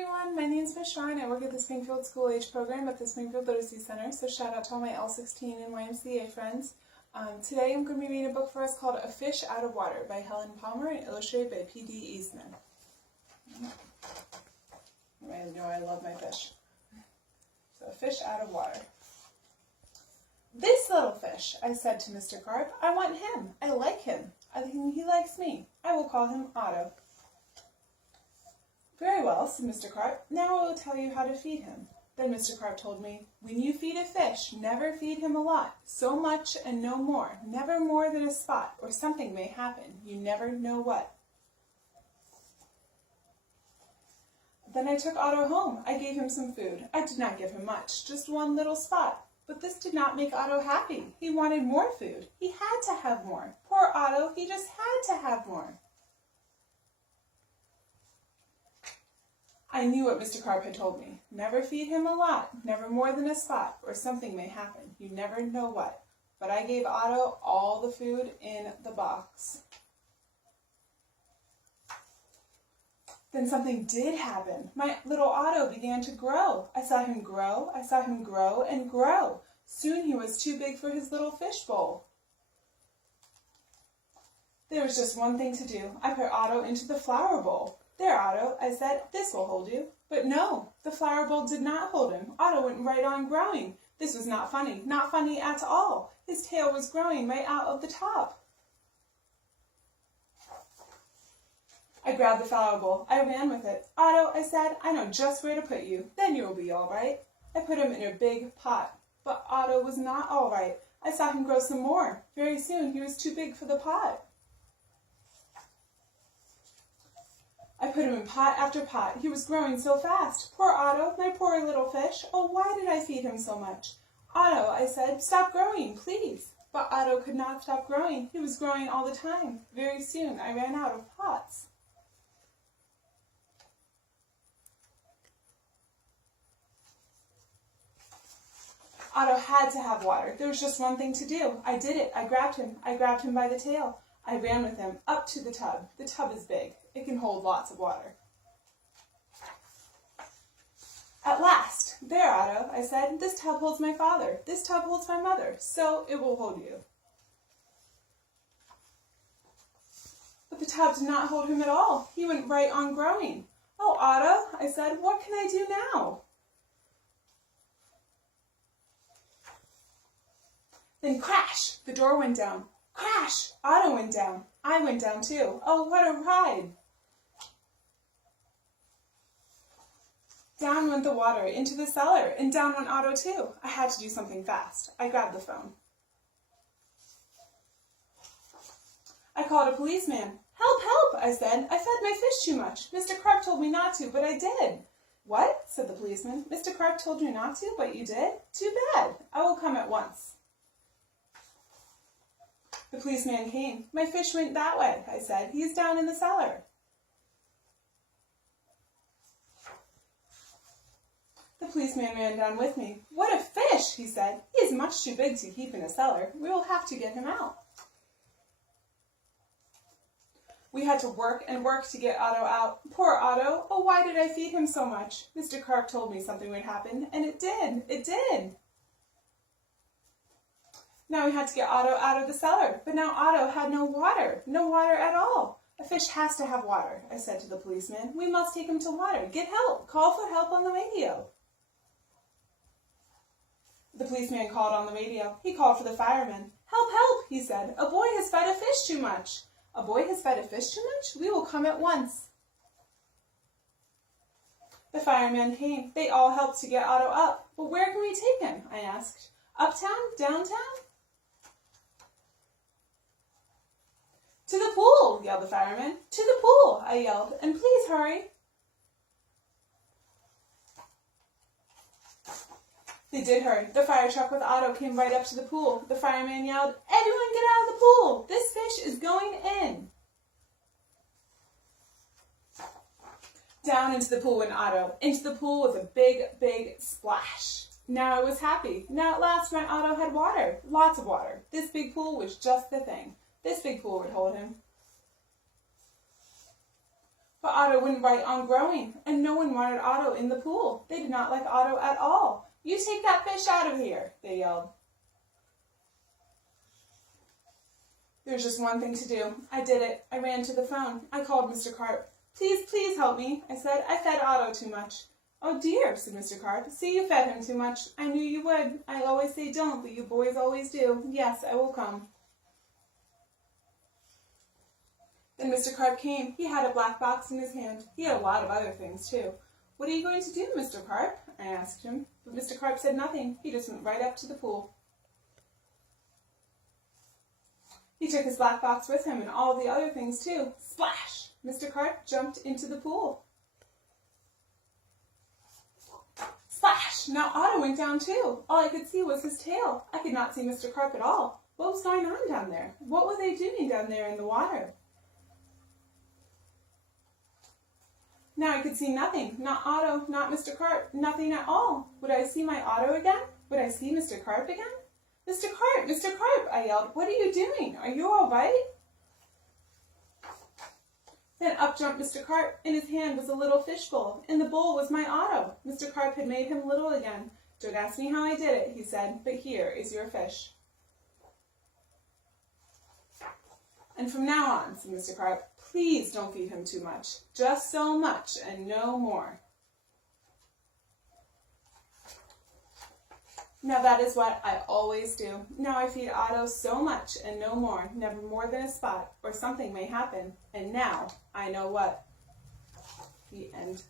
everyone, my name is Miss Shawn. I work at the Springfield School Age Program at the Springfield Literacy Center, so shout out to all my L16 and YMCA friends. Today I'm going to be reading a book for us called A Fish Out of Water by Helen and illustrated by P.D. Eastman. You know I love my fish. So, A Fish Out of Water. "This little fish," I said to Mr. Carp. "I want him. I like him. I think he likes me. I will call him Otto." "Very well," said Mr. Carp. "Now I will tell you how to feed him." Then Mr. Carp told me, "When you feed a fish, never feed him a lot. So much and no more. Never more than a spot, or something may happen. You never know what." Then I took Otto home. I gave him some food. I did not give him much, just one little spot. But this did not make Otto happy. He wanted more food. He had to have more. Poor Otto, he just had to have more. I knew what Mr. Carp had told me. Never feed him a lot, never more than a spot, or something may happen. You never know what. But I gave Otto all the food in the box. Then something did happen. My little Otto began to grow. I saw him grow. I saw him grow and grow. Soon he was too big for his little fish bowl. There was just one thing to do. I put Otto into the flower bowl. "There, Otto," I said, "this will hold you." But no, the flower bowl did not hold him. Otto went right on growing. This was not funny at all. His tail was growing right out of the top. I grabbed the flower bowl. I ran with it. "Otto," I said, "I know just where to put you. Then you will be all right." I put him in a big pot. But Otto was not all right. I saw him grow some more. Very soon he was too big for the pot. I put him in pot after pot. He was growing so fast. Poor Otto, my poor little fish. Oh, why did I feed him so much? "Otto," I said, "stop growing, please." But Otto could not stop growing. He was growing all the time. Very soon I ran out of pots. Otto had to have water. There was just one thing to do. I did it. I grabbed him. I grabbed him by the tail. I ran with him up to the tub. The tub is big. It can hold lots of water. At last, "There, Otto," I said, "this tub holds my father. This tub holds my mother. So it will hold you." But the tub did not hold him at all. He went right on growing. "Oh, Otto," I said, "what can I do now?" Then crash! The door went down. Crash! Otto went down. I went down too. Oh, what a ride! Down went the water into the cellar, and down went Otto too. I had to do something fast. I grabbed the phone. I called a policeman. "Help, help," I said. "I fed my fish too much. Mr. Carp told me not to, but I did." "What?" said the policeman. "Mr. Carp told you not to, but you did? Too bad. I will come at once." The policeman came. "My fish went that way," I said. "He is down in the cellar." The policeman ran down with me. "What a fish," he said. "He is much too big to keep in a cellar. We will have to get him out." We had to work and work to get Otto out. Poor Otto. Oh, why did I feed him so much? Mr. Carp told me something would happen, and it did. It did. Now we had to get Otto out of the cellar, but now Otto had no water at all. "A fish has to have water," I said to the policeman. "We must take him to water. Get help. Call for help on the radio." The policeman called on the radio. He called for the firemen. "Help, help," he said. "A boy has fed a fish too much." "A boy has fed a fish too much? We will come at once." The firemen came. They all helped to get Otto up. "But where can we take him?" I asked. "Uptown? Downtown?" "To the pool," yelled the fireman. "To the pool," I yelled, "and please hurry." They did hurry. The fire truck with Otto came right up to the pool. The fireman yelled, "Everyone get out of the pool! This fish is going in!" Down into the pool went Otto, into the pool with a big, big splash. Now I was happy. Now at last my Otto had water, lots of water. This big pool was just the thing. This big pool would hold him. But Otto wouldn't bite on growing, and no one wanted Otto in the pool. They did not like Otto at all. "You take that fish out of here," they yelled. There's just one thing to do. I did it. I ran to the phone. I called Mr. Carp. "Please, please help me," I said. "I fed Otto too much." "Oh dear," said Mr. Carp. "See, you fed him too much. I knew you would. I always say don't, but you boys always do. Yes, I will come." Then Mr. Carp came. He had a black box in his hand. He had a lot of other things, too. "What are you going to do, Mr. Carp?" I asked him. But Mr. Carp said nothing. He just went right up to the pool. He took his black box with him and all the other things, too. Splash! Mr. Carp jumped into the pool. Splash! Now Otto went down, too. All I could see was his tail. I could not see Mr. Carp at all. What was going on down there? What were they doing down there in the water? Now I could see nothing. Not Otto, not Mr. Carp, nothing at all. Would I see my Otto again? Would I see Mr. Carp again? "Mr. Carp, Mr. Carp," I yelled. "What are you doing? Are you all right?" Then up jumped Mr. Carp. In his hand was a little fish bowl. In the bowl was my Otto. Mr. Carp had made him little again. "Don't ask me how I did it," he said, "but here is your fish." "And from now on," said Mr. Carp, "please don't feed him too much. Just so much and no more." Now that is what I always do. Now I feed Otto so much and no more, never more than a spot, or something may happen. And now I know what. The end.